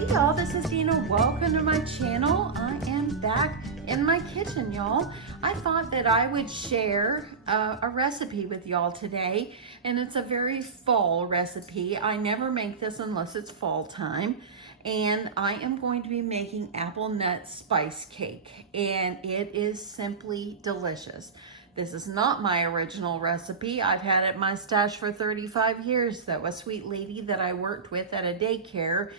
Hey y'all, this is Deanna. Welcome to my channel. I am back in my kitchen, y'all. I thought that I would share a recipe with y'all today, and it's a very fall recipe. I never make this unless it's fall time, and I am going to be making apple nut spice cake, and it is simply delicious. This is not my original recipe. I've had it in my stash for 35 years. That was a sweet lady that I worked with at a daycare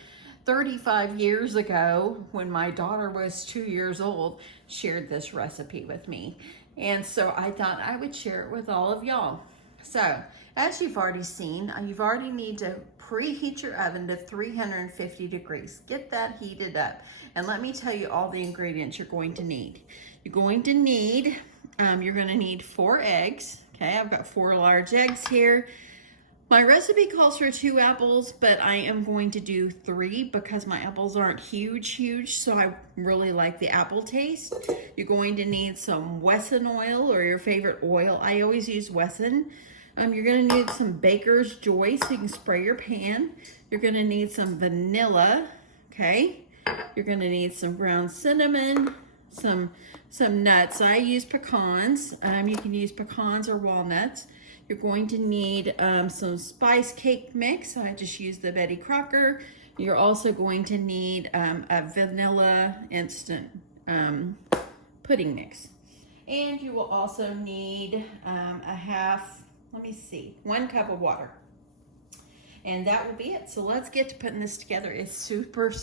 35 years ago when my daughter was 2 years old, shared this recipe with me. And so I thought I would share it with all of y'all. So as you've already seen, you already need to preheat your oven to 350 degrees. Get that heated up. And let me tell you all the ingredients you're going to need. You're going to need 4 eggs. Okay, I've got 4 large eggs here. My recipe calls for 2 apples, but I am going to do 3 because my apples aren't huge, so I really like the apple taste. You're going to need some Wesson oil or your favorite oil. I always use Wesson. You're gonna need some Baker's Joy so you can spray your pan. You're gonna need some vanilla, okay? You're gonna need some ground cinnamon, some nuts. I use pecans. You can use pecans or walnuts. You're going to need some spice cake mix. I just used the Betty Crocker. You're also going to need a vanilla instant pudding mix. And you will also need 1 cup of water. And that will be it. So let's get to putting this together. It's super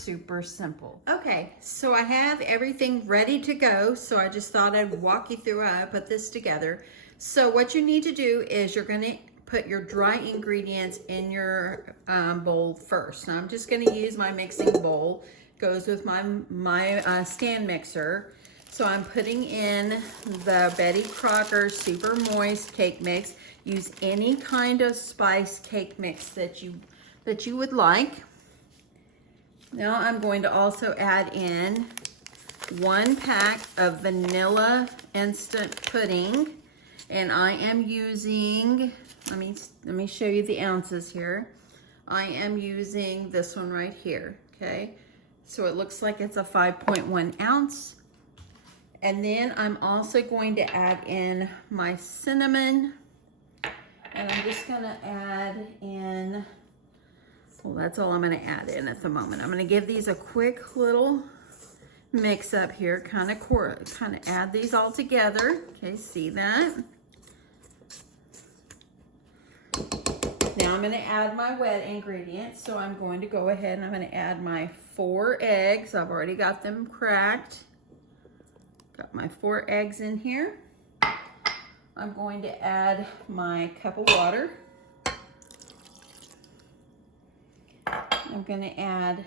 simple. Okay, so I have everything ready to go. So I just thought I'd walk you through how I put this together. So what you need to do is you're gonna put your dry ingredients in your bowl first. Now I'm just gonna use my mixing bowl. Goes with my stand mixer. So I'm putting in the Betty Crocker Super Moist Cake Mix. Use any kind of spice cake mix that you would like. Now I'm going to also add in 1 pack of vanilla instant pudding. And I am using, let me show you the ounces here. I am using this one right here, okay? So it looks like it's a 5.1 ounce. And then I'm also going to add in my cinnamon. And I'm just gonna add in, well, that's all I'm gonna add in at the moment. I'm gonna give these a quick little mix up here, kind of add these all together. Okay, see that? Now I'm going to add my wet ingredients. So I'm going to go ahead and I'm going to add my 4 eggs. I've already got them cracked. Got my 4 eggs in here. I'm going to add my cup of water. I'm going to add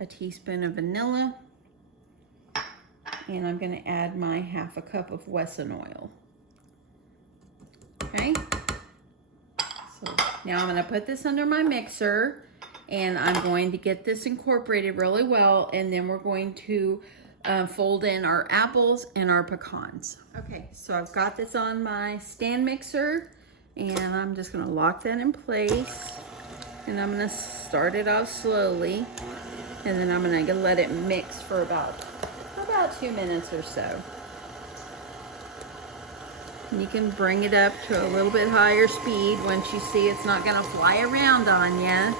a teaspoon of vanilla. And I'm going to add my 1/2 cup of Wesson oil. Okay. So now I'm going to put this under my mixer and I'm going to get this incorporated really well, and then we're going to fold in our apples and our pecans. Okay, so I've got this on my stand mixer and I'm just going to lock that in place, and I'm going to start it off slowly, and then I'm going to let it mix for about 2 minutes or so. You can bring it up to a little bit higher speed once you see it's not going to fly around on you.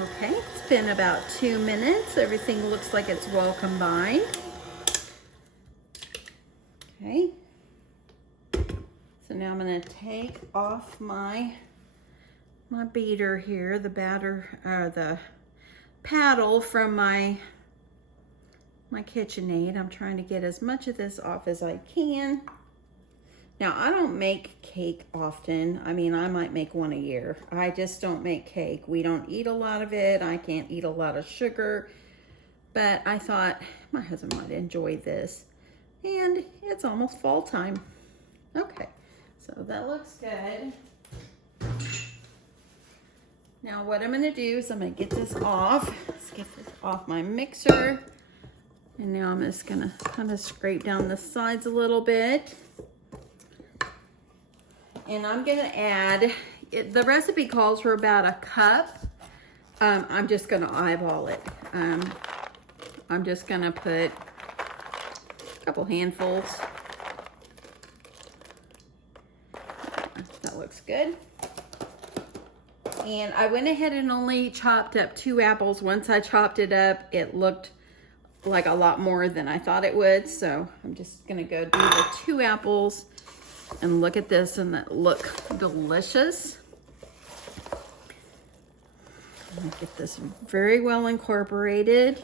Okay, it's been about 2 minutes. Everything looks like it's well combined. Okay. So now I'm going to take off my beater here, the paddle from my KitchenAid. I'm trying to get as much of this off as I can. Now, I don't make cake often. I mean, I might make 1 a year. I just don't make cake. We don't eat a lot of it. I can't eat a lot of sugar. But I thought my husband might enjoy this. And it's almost fall time. Okay, so that looks good. Now what I'm going to do is I'm going to get this off. Let's get this off my mixer. And now I'm just going to kind of scrape down the sides a little bit. And I'm gonna add, the recipe calls for about a cup. I'm just gonna eyeball it. I'm just gonna put a couple handfuls. That looks good. And I went ahead and only chopped up 2 apples. Once I chopped it up, it looked like a lot more than I thought it would. So I'm just gonna go do the 2 apples and look at this, and that look delicious. Get this very well incorporated.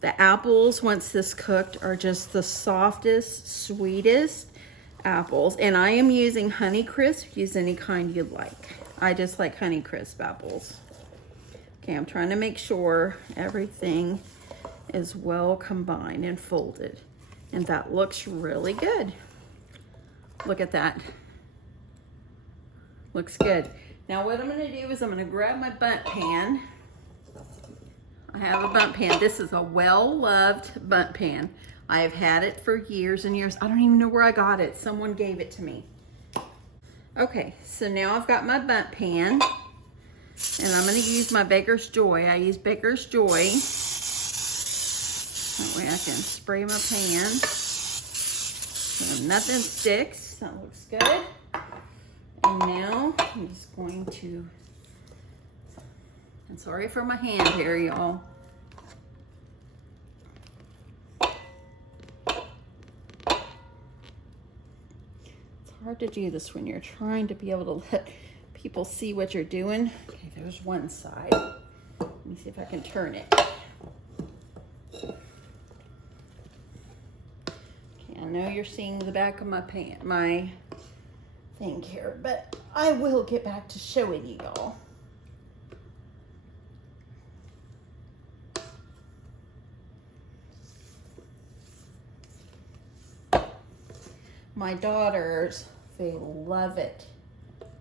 The apples, once this cooked, are just the softest, sweetest apples. And I am using Honeycrisp. Use any kind you like. I just like Honeycrisp apples. Okay, I'm trying to make sure everything is well combined and folded. And that looks really good. Look at that. Looks good. Now what I'm gonna do is I'm gonna grab my Bundt pan. I have a Bundt pan. This is a well-loved Bundt pan. I've had it for years and years. I don't even know where I got it. Someone gave it to me. Okay, so now I've got my Bundt pan, and I'm gonna use my Baker's Joy. I use Baker's Joy. That way I can spray my pan so nothing sticks. That looks good. And now I'm just going to, and sorry for my hand here, y'all. It's hard to do this when you're trying to be able to let people see what you're doing. Okay, there's one side. Let me see if I can turn it. Okay, I know you're seeing the back of my pan, my thing here, but I will get back to showing you y'all. My daughters, they love it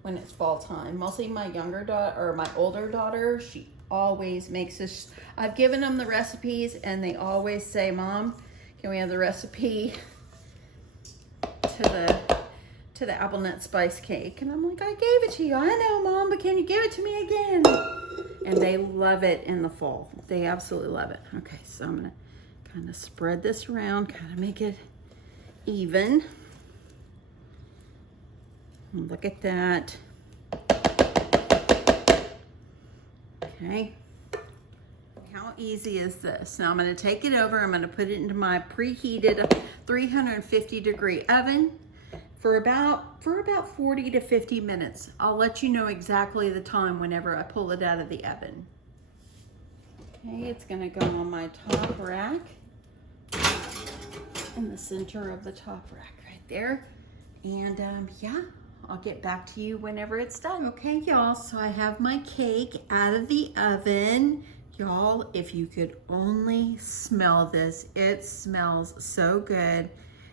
when it's fall time. Mostly my younger daughter, or my older daughter, she always makes this. I've given them the recipes and they always say, Mom, can we have the recipe to the apple nut spice cake? And I'm like, I gave it to you. I know, Mom, but can you give it to me again? And they love it in the fall. They absolutely love it. Okay, so I'm gonna kind of spread this around, kind of make it even. Look at that. Okay. How easy is this? Now I'm going to take it over. I'm going to put it into my preheated 350-degree oven for about 40 to 50 minutes. I'll let you know exactly the time whenever I pull it out of the oven. Okay, it's going to go on my top rack, in the center of the top rack right there. And yeah, I'll get back to you whenever it's done. Okay, y'all, so I have my cake out of the oven. Y'all, if you could only smell this, it smells so good.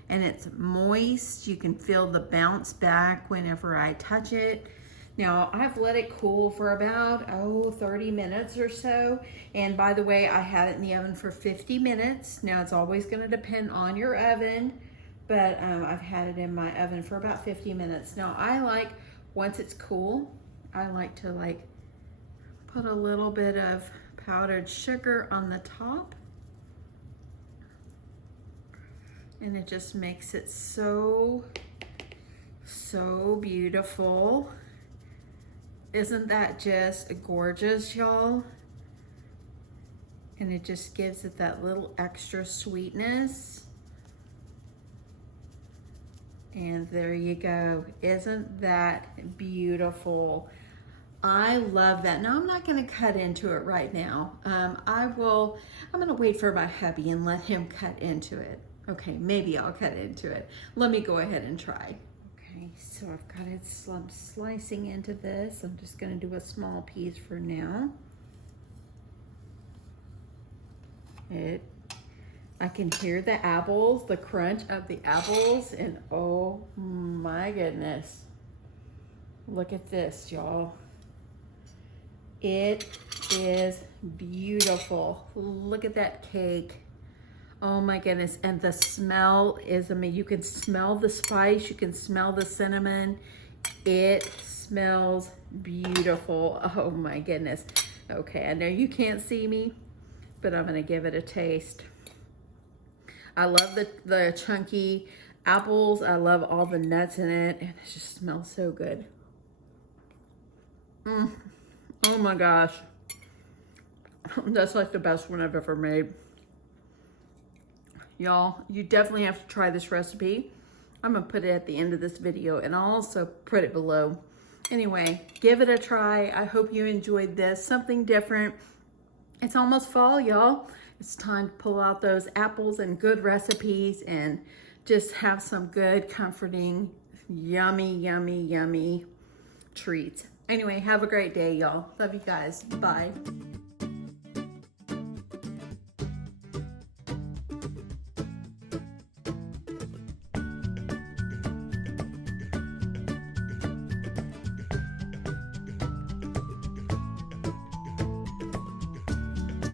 And it's moist. You can feel the bounce back whenever I touch it. Now, I've let it cool for about, 30 minutes or so. And by the way, I had it in the oven for 50 minutes. Now, it's always gonna depend on your oven, but I've had it in my oven for about 50 minutes. Now, I like, once it's cool, I like to put a little bit of powdered sugar on the top. And it just makes it so beautiful. Isn't that just gorgeous, y'all? And it just gives it that little extra sweetness. And there you go. Isn't that beautiful? I love that. Now I'm not gonna cut into it right now. I'm gonna wait for my hubby and let him cut into it. Okay, maybe I'll cut into it. Let me go ahead and try. Okay, so I've got it slicing into this. I'm just gonna do a small piece for now. I can hear the apples, the crunch of the apples, and oh my goodness. Look at this, y'all. It is beautiful. Look at that cake. Oh my goodness. And the smell is amazing. You can smell the spice. You can smell the cinnamon. It smells beautiful. Oh my goodness. Okay, I know you can't see me, but I'm gonna give it a taste. I love the chunky apples. I love all the nuts in it, and it just smells so good. Oh my gosh. That's like the best one I've ever made. Y'all, you definitely have to try this recipe. I'm gonna put it at the end of this video, and I'll also put it below. Anyway, give it a try. I hope you enjoyed this, something different. It's almost fall, y'all. It's time to pull out those apples and good recipes and just have some good, comforting, yummy, yummy, yummy treats. Anyway, have a great day, y'all. Love you guys. Bye.